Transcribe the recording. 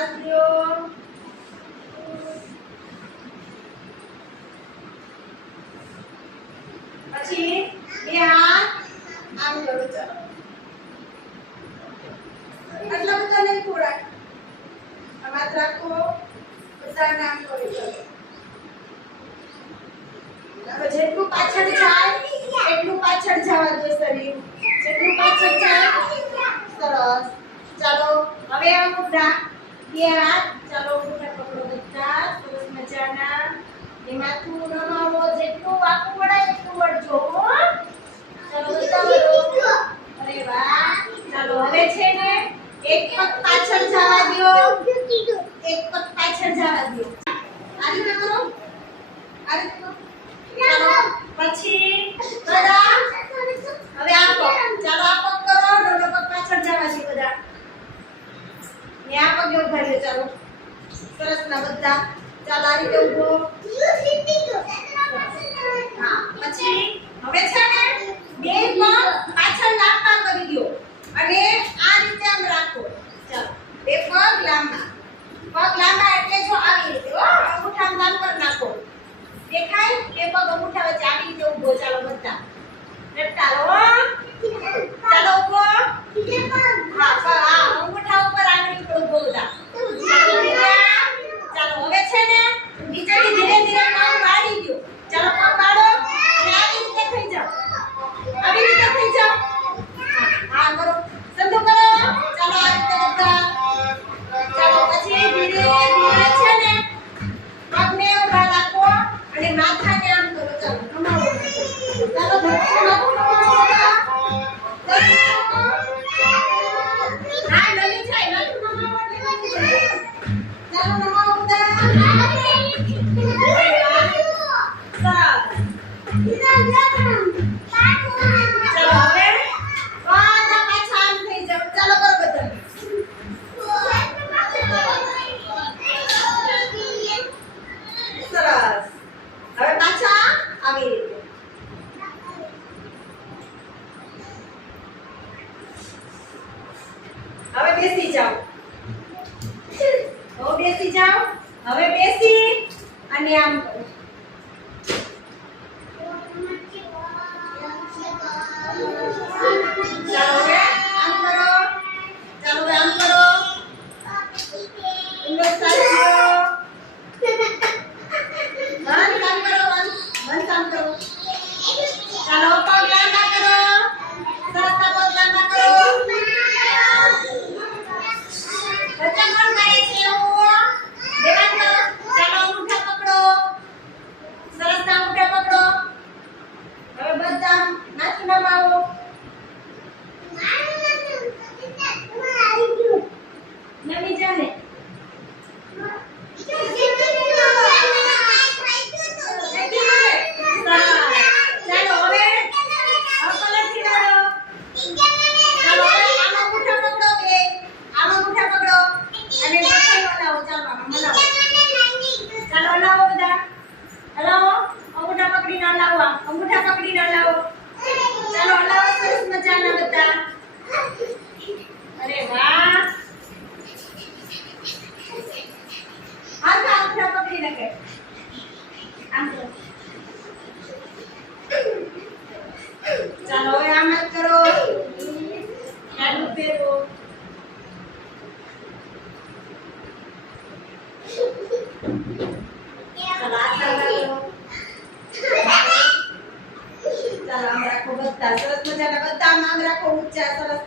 શ્વાસ લ્યો. પછી બે હાથ આમ કરો. ચાલો આટલા બધા નહીં, થોડા આમ હાથ રાખો. બધા નામ કરો. ચાલો જેટલું પાછળ જાય એટલું પાછળ જવા દો શરીર. જેટલું પાછળ જાય સરસ. ચાલો હવે આ મુદ્રા બે હાથ. ચાલો મુદ્રા પકડો બધા સરસ મજાના. એ માથું નમાવો. જેટલું વાકું વળાય એટલું વળજો. ચાલો બધા વળો. અરે વાહ. ચાલો હવે છે ને એક પગ પાછળ જવા દો. એક પગ પાછળ જવા દો. આ રીતે કરો. આ રીતે કરો. ચાલો પછી બધા હવે આ પગ. ચાલો આ પગ કરો. દોનો પગ પાછળ જવા છે બધા. ને આ પગ ઉભા રહ્યો. ચાલો સરસ ના બધા. ચાલો આ રીતે ઊભો. હા પછી હવે છે ને બે પગ પાછળ લાંબા કરી દો અને આ રીતે આમ રાખો. ચાલો બે પગ લાંબા. પગ લાંબા એટલે જો આવી રીતે અંગૂઠા આમ પર નાખો. દેખાય? બે પગ અંગૂઠા વચ્ચે આવી રીતે ઊભો. ચાલો બધા લટકારો. ચાલો ઊભો. હા હા અંગૂઠા ઉપર આંગળી પર ઊભો બધા. ચાલો હવે છે ને નીચેથી ધીરે ધીરે પગ વાળી દો. ચાલો પગ વાળો અને આવી રીતે થઈ જાઓ. આવી રીતે થઈ જાઓ. હા કરો. સંધુ કરો. ચાલો આ રીતે બધા. ચાલો પછી ધીરે ધીરે છે ને પગને ઊભા રાખો અને માથાને આમ કરો. ચાલો નમાવો. ચાલો માથું નમાવો. હા નમી જાય. માથું નમાવો એટલે નમી જાય. ચાલો નમાવો બધા. ચાલો હવે બધા પાછા આમ થઈ જાવ. ચાલો કરો બધા. સરસ. હવે પાછા આવી રીતે. હવે બેસી જાઓ. હવે બેસી જાઓ. હવે બેસી અને આમ કરો. ચાલો હવે આમ કરો. ચાલો હવે આમ કરો. ઊંડો શ્વાસ લો. બંધ કામ કરો. બંધ કામ કરો. ચાલો પગ લાંબા કરો. સરસ પગ લાંબા કરો. બધા કોણ કરે છે એવું? દેવાન કરો. ચાલો અંગૂઠા પકડો. સરસ ના અંગૂઠા પકડો. હવે બધા માથું નમાવો. નમી જાને. ચાલો હવે પલટથી વાળો. ચાલો હવે આમ અંગૂઠા પકડો. બે આમ અંગૂઠા પકડો અને માથું હલાવો. ચાલો આમ હલાવો. ચાલો હલાવો બધા. હલાવો. અંગૂઠા પકડીને હલાવો. અંગૂઠા પકડીને હલાવો. ચાલો હલાવો સરસ મજાના બધા. અરે વાહ. હાથ અંગૂઠા પકડી નાખે. આમ કરો. ચાલો હવે આમ જ કરો. નાનું ફેરવો. ચાલો હાથ લગાવો. ચાલો આમ રાખો બધા. સરસ મજાના બધા આમ રાખો ઊંચા. સરસ.